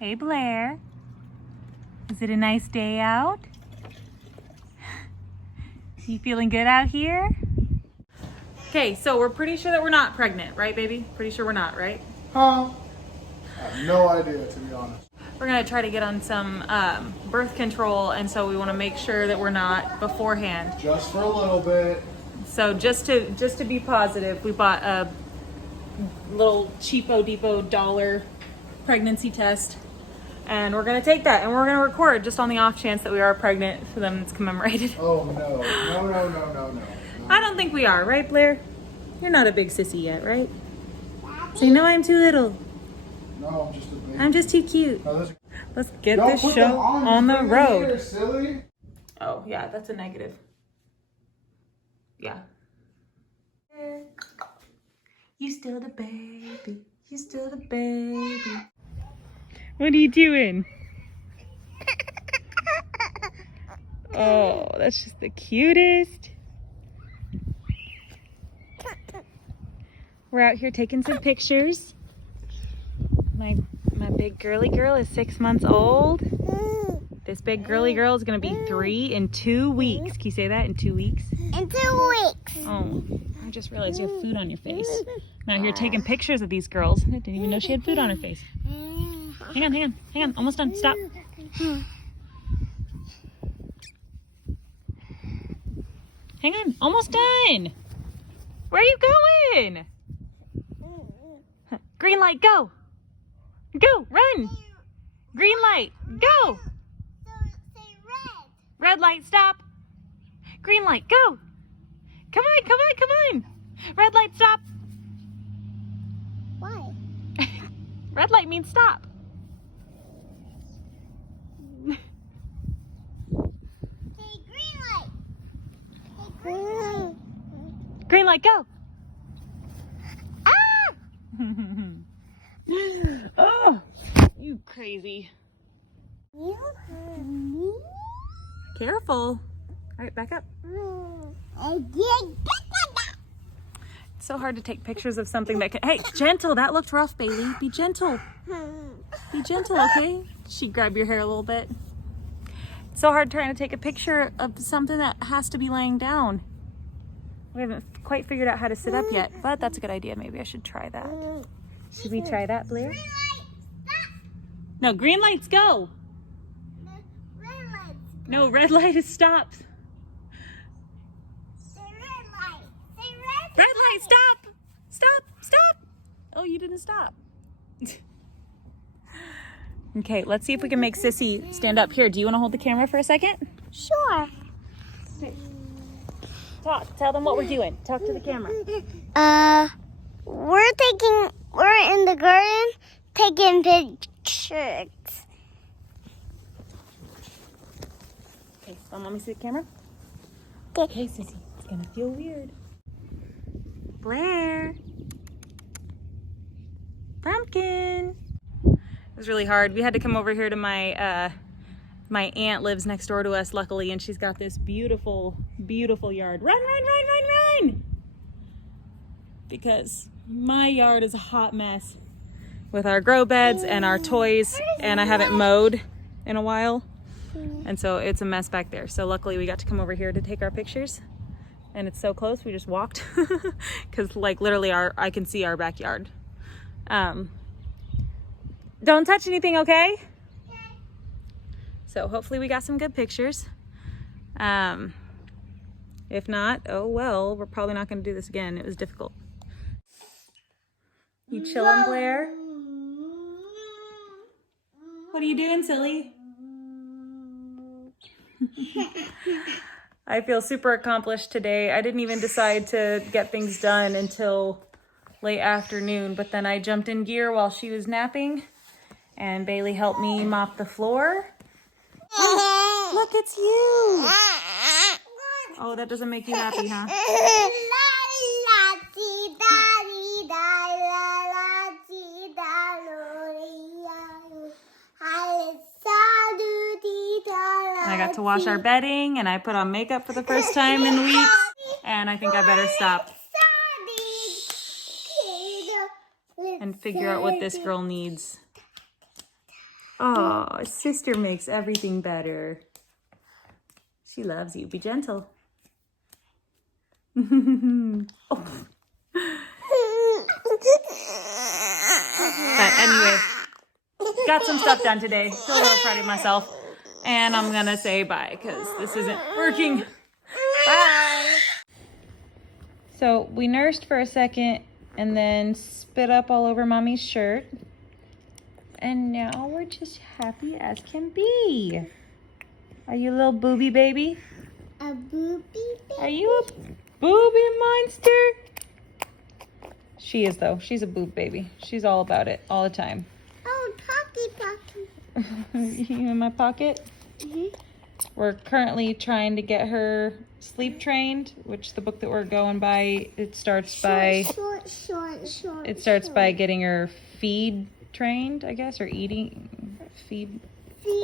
Hey Blair, is it a nice day out? You feeling good out here? Okay, so we're pretty sure that we're not pregnant, right baby? Pretty sure we're not, right? Huh? I have no idea, to be honest. We're gonna try to get on some birth control, and so we wanna make sure that we're not beforehand. Just for a little bit. So just to be positive, we bought a little cheapo depot dollar pregnancy test, and we're gonna take that and we're gonna record just on the off chance that we are pregnant, so then it's commemorated. Oh no, no. I don't think we are, right Blair? You're not a big sissy yet, right? So you know I'm too little. No, I'm just a baby. I'm just too cute. No, Let's get this show on the road. Here, silly. Oh yeah, that's a negative. Yeah. You still the baby. You still the baby. What are you doing? Oh, that's just the cutest. We're out here taking some pictures. My big girly girl is 6 months old. This big girly girl is gonna be 3 in 2 weeks. Can you say that? In 2 weeks? In 2 weeks. Oh, I just realized you have food on your face. I'm out here taking pictures of these girls. I didn't even know she had food on her face. Hang on, almost done, stop. Hang on, almost done. Where are you going? Green light, go. Go, run. Green light, go. Say red. Red light, stop. Green light, go. Come on. Red light, stop. Why? Red light means stop. Say green light. Say green light. Green light, go. Ah! Oh, you crazy. Careful. All right, back up. It's so hard to take pictures of something that can... Hey, gentle. That looked rough, Bailey. Be gentle. Be gentle, okay? She grabbed your hair a little bit. It's so hard trying to take a picture of something that has to be laying down. We haven't quite figured out how to sit up yet, but that's a good idea. Maybe I should try that. Should we try that, Blair? Green light, stop. No, green lights go. Red light. No, red light is stopped. Say red light. Say red. Red light, stop. Stop. Oh, you didn't stop. Okay, let's see if we can make Sissy stand up. Here, do you want to hold the camera for a second? Sure. Tell them what we're doing. Talk to the camera. We're in the garden taking pictures. Okay, so let me see the camera. Okay. Okay, Sissy, it's gonna feel weird. Blair. Pumpkin. It was really hard. We had to come over here to my aunt lives next door to us, luckily, and she's got this beautiful yard. Run! Because my yard is a hot mess with our grow beds and our toys, and I haven't mowed in a while. And so it's a mess back there. So luckily we got to come over here to take our pictures, and it's so close, we just walked because like literally I can see our backyard. Don't touch anything, okay? So hopefully we got some good pictures. If not, oh well, we're probably not going to do this again. It was difficult. You chilling, Blair? What are you doing, silly? I feel super accomplished today. I didn't even decide to get things done until late afternoon, but then I jumped in gear while she was napping, and Bailey helped me mop the floor. Oh, look, it's you. Oh, that doesn't make you happy, huh? I got to wash our bedding, and I put on makeup for the first time in weeks, and I think I better stop and figure out what this girl needs. Oh, sister makes everything better. She loves you. Be gentle. Oh. But anyway, got some stuff done today. Feel a little proud of myself. And I'm gonna say bye because this isn't working. Bye. So we nursed for a second and then spit up all over mommy's shirt. And now we're just happy as can be. Are you a little booby baby? A booby baby? Are you a booby monster? She is though. She's a boob baby. She's all about it all the time. Oh, Pocky. You in my pocket? Mm-hmm. We're currently trying to get her sleep trained, which the book that we're going by, it starts by getting her feed trained, I guess, or eating feed.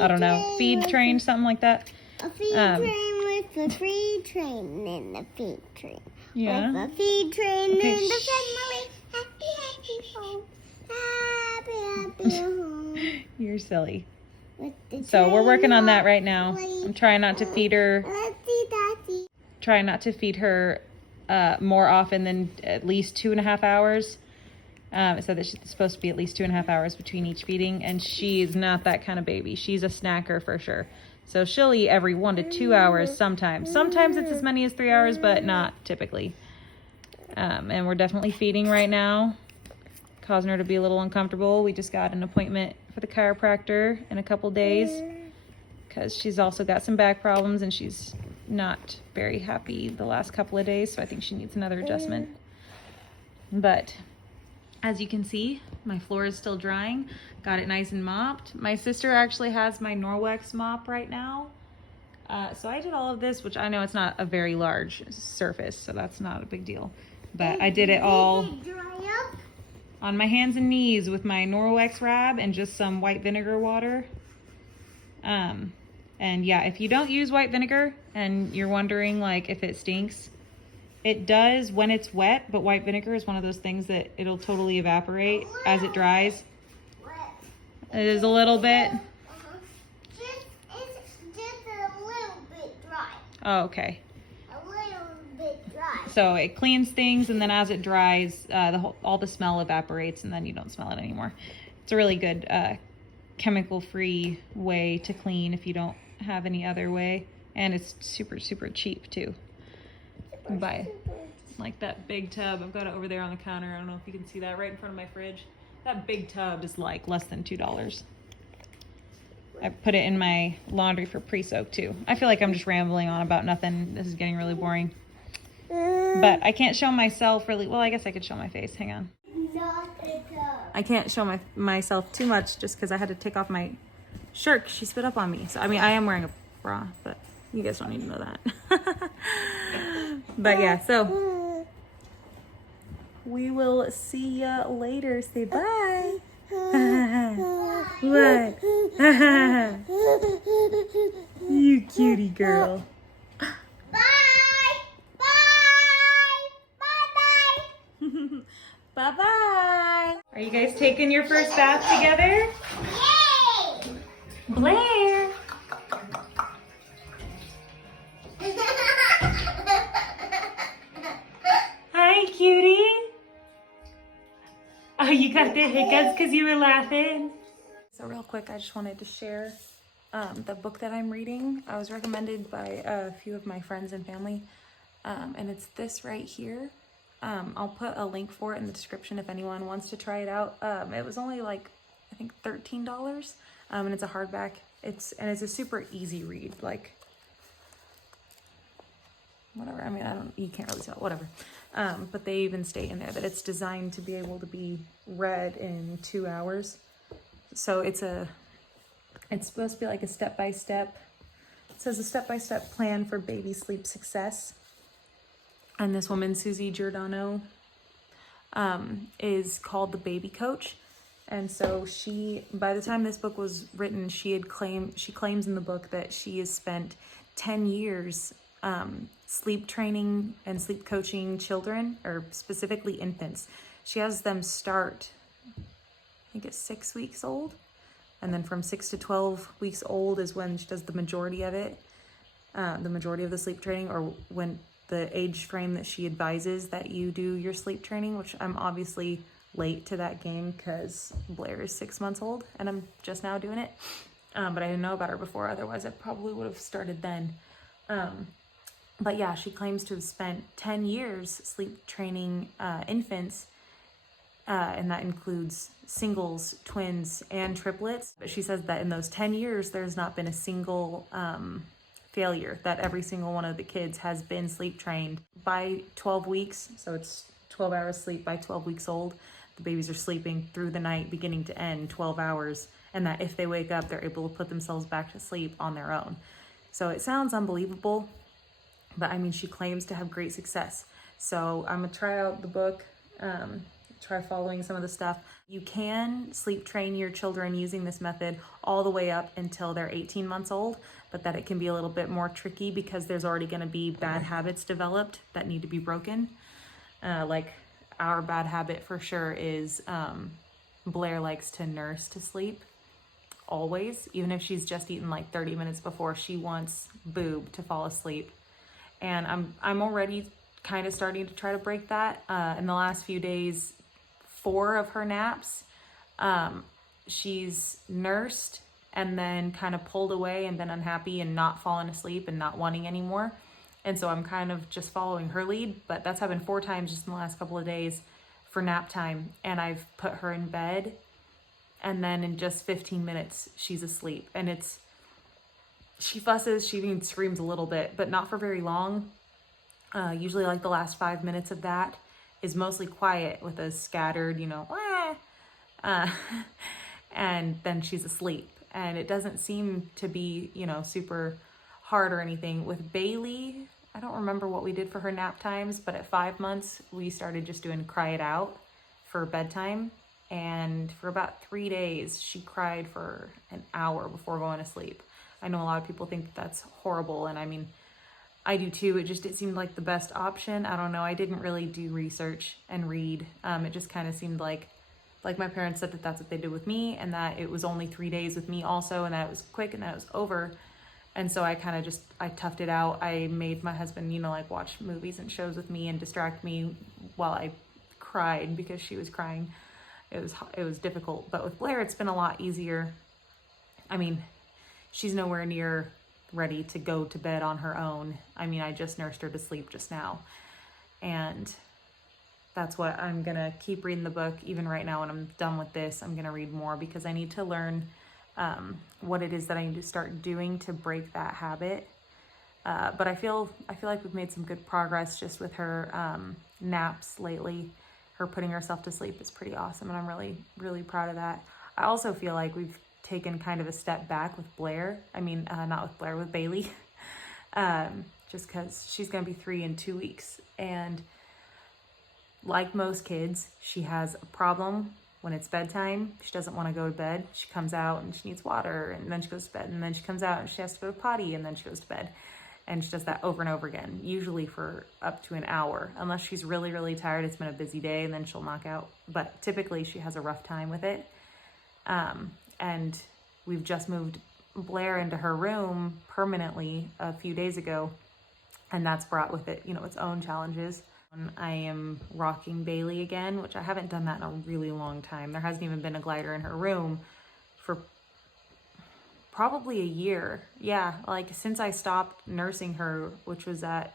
I don't know. Feed trained, something like that. A feed train with a feed train and a feed train. Yeah. With a feed train Okay, and the family. Happy home. Happy home. You're silly. With the So we're working on that train right now. I'm trying not to feed her. Trying not to feed her more often than at least 2.5 hours. It said that she's supposed to be at least 2.5 hours between each feeding, and she's not that kind of baby. She's a snacker for sure. So she'll eat every 1 to 2 hours sometimes. Sometimes it's as many as 3 hours, but not typically. And we're definitely feeding right now, causing her to be a little uncomfortable. We just got an appointment for the chiropractor in a couple days because she's also got some back problems and she's not very happy the last couple of days. So I think she needs another adjustment. But as you can see, my floor is still drying. Got it nice and mopped. My sister actually has my Norwex mop right now. So I did all of this, which I know it's not a very large surface, so that's not a big deal. But I did it all on my hands and knees with my Norwex rag and just some white vinegar water. And yeah, if you don't use white vinegar and you're wondering like if it stinks, it does when it's wet, but white vinegar is one of those things that it'll totally evaporate as it dries. It is a little bit. Just a little bit dry. Oh, okay. A little bit dry. So it cleans things, and then as it dries, all the smell evaporates, and then you don't smell it anymore. It's a really good chemical-free way to clean if you don't have any other way, and it's super, super cheap too. Buy like that big tub. I've got it over there on the counter. I don't know if you can see that right in front of my fridge. That big tub is like less than $2. I put it in my laundry for pre-soak too. I feel like I'm just rambling on about nothing. This is getting really boring. But I can't show myself really. Well, I guess I could show my face. Hang on. I can't show myself too much just because I had to take off my shirt 'cause she spit up on me. So I mean, I am wearing a bra, but you guys don't need to know that. But yeah, so we will see ya later. Say bye. What? You cutie girl. Bye. Bye. Bye. Bye. Bye-bye. Are you guys taking your first bath together? Yay! Blair. Hi, cutie. Oh, you got the hiccups because you were laughing. So real quick, I just wanted to share the book that I'm reading. I was recommended by a few of my friends and family, and it's this right here. I'll put a link for it in the description if anyone wants to try it out. It was only like, I think $13, and it's a hardback. It's a super easy read, like whatever. I mean, you can't really tell, whatever. But they even state in there that it's designed to be able to be read in 2 hours. So it's supposed to be like a step-by-step. It says a step-by-step plan for baby sleep success. And this woman, Susie Giordano, is called the Baby Coach. And so by the time this book was written, she claims in the book that she has spent 10 years sleep training and sleep coaching children, or specifically infants. She has them start, I think it's 6 weeks old, And then from 6 to 12 weeks old is when she does the majority of it, the majority of the sleep training, or when the age frame that she advises that you do your sleep training, which I'm obviously late to that game because Blair is 6 months old and I'm just now doing it. But I didn't know about her before, otherwise I probably would have started then. But yeah, she claims to have spent 10 years sleep training infants, and that includes singles, twins, and triplets. But she says that in those 10 years, there's not been a single failure, that every single one of the kids has been sleep trained by 12 weeks. So it's 12 hours sleep by 12 weeks old. The babies are sleeping through the night, beginning to end, 12 hours. And that if they wake up, they're able to put themselves back to sleep on their own. So it sounds unbelievable, but I mean, she claims to have great success. So I'm gonna try out the book, try following some of the stuff. You can sleep train your children using this method all the way up until they're 18 months old, but that it can be a little bit more tricky because there's already gonna be bad habits developed that need to be broken. Like our bad habit for sure is Blair likes to nurse to sleep. Always, even if she's just eaten like 30 minutes before, she wants boob to fall asleep. And I'm already kind of starting to try to break that. In the last few days, 4 of her naps, she's nursed and then kind of pulled away and been unhappy and not fallen asleep and not wanting anymore. And so I'm kind of just following her lead, but that's happened 4 times just in the last couple of days for nap time. And I've put her in bed, and then in just 15 minutes, she's asleep. And she fusses, she even screams a little bit, but not for very long. Usually like the last 5 minutes of that is mostly quiet with a scattered, wah, and then she's asleep. And it doesn't seem to be, super hard or anything. With Bailey, I don't remember what we did for her nap times, but at 5 months, we started just doing cry it out for bedtime. And for about 3 days, she cried for an hour before going to sleep. I know a lot of people think that's horrible, and I mean, I do too. It seemed like the best option. I don't know. I didn't really do research and read. It just kind of seemed like my parents said that that's what they did with me, and that it was only 3 days with me also, and that it was quick and that it was over. And so I kind of I toughed it out. I made my husband, watch movies and shows with me and distract me while I cried because she was crying. It was difficult, but with Blair, it's been a lot easier. I mean, she's nowhere near ready to go to bed on her own. I mean, I just nursed her to sleep just now. And that's what I'm gonna keep reading the book. Even right now when I'm done with this, I'm gonna read more because I need to learn what it is that I need to start doing to break that habit. But I feel like we've made some good progress just with her naps lately. Her putting herself to sleep is pretty awesome, and I'm really, really proud of that. I also feel like we've taken kind of a step back with Blair. I mean, not with Blair, with Bailey. Just because she's going to be 3 in 2 weeks. And like most kids, she has a problem when it's bedtime. She doesn't want to go to bed. She comes out and she needs water, and then she goes to bed. And then she comes out and she has to go to potty, and then she goes to bed. And she does that over and over again, usually for up to an hour. Unless she's really, really tired, it's been a busy day, and then she'll knock out. But typically she has a rough time with it. And we've just moved Blair into her room permanently a few days ago, and that's brought with it, its own challenges. I am rocking Bailey again, which I haven't done that in a really long time. There hasn't even been a glider in her room for probably a year. Yeah, like since I stopped nursing her, which was at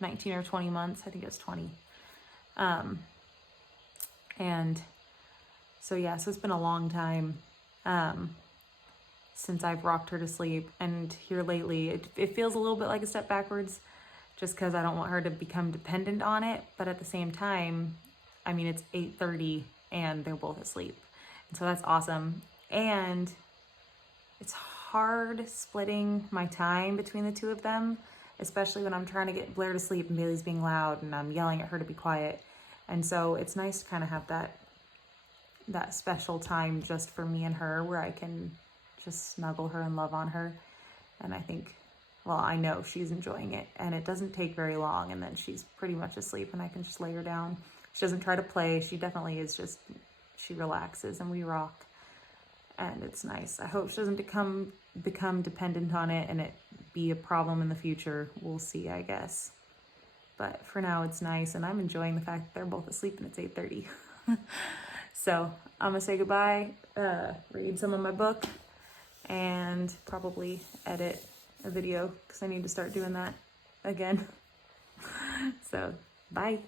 19 or 20 months. I think it was 20. And so yeah, so it's been a long time since I've rocked her to sleep. And here lately, it feels a little bit like a step backwards just because I don't want her to become dependent on it. But at the same time, I mean, it's 8:30 and they're both asleep. And so that's awesome. And it's hard splitting my time between the two of them, especially when I'm trying to get Blair to sleep and Bailey's being loud and I'm yelling at her to be quiet. And so it's nice to kind of have that special time just for me and her where I can just snuggle her and love on her. And I know she's enjoying it, and it doesn't take very long, and then she's pretty much asleep and I can just lay her down. She doesn't try to play. She definitely is she relaxes and we rock. and it's nice. I hope she doesn't become dependent on it and it be a problem in the future. We'll see, I guess. But for now, it's nice, and I'm enjoying the fact that they're both asleep and it's 8:30. So I'm gonna say goodbye, read some of my book, and probably edit a video because I need to start doing that again. So bye.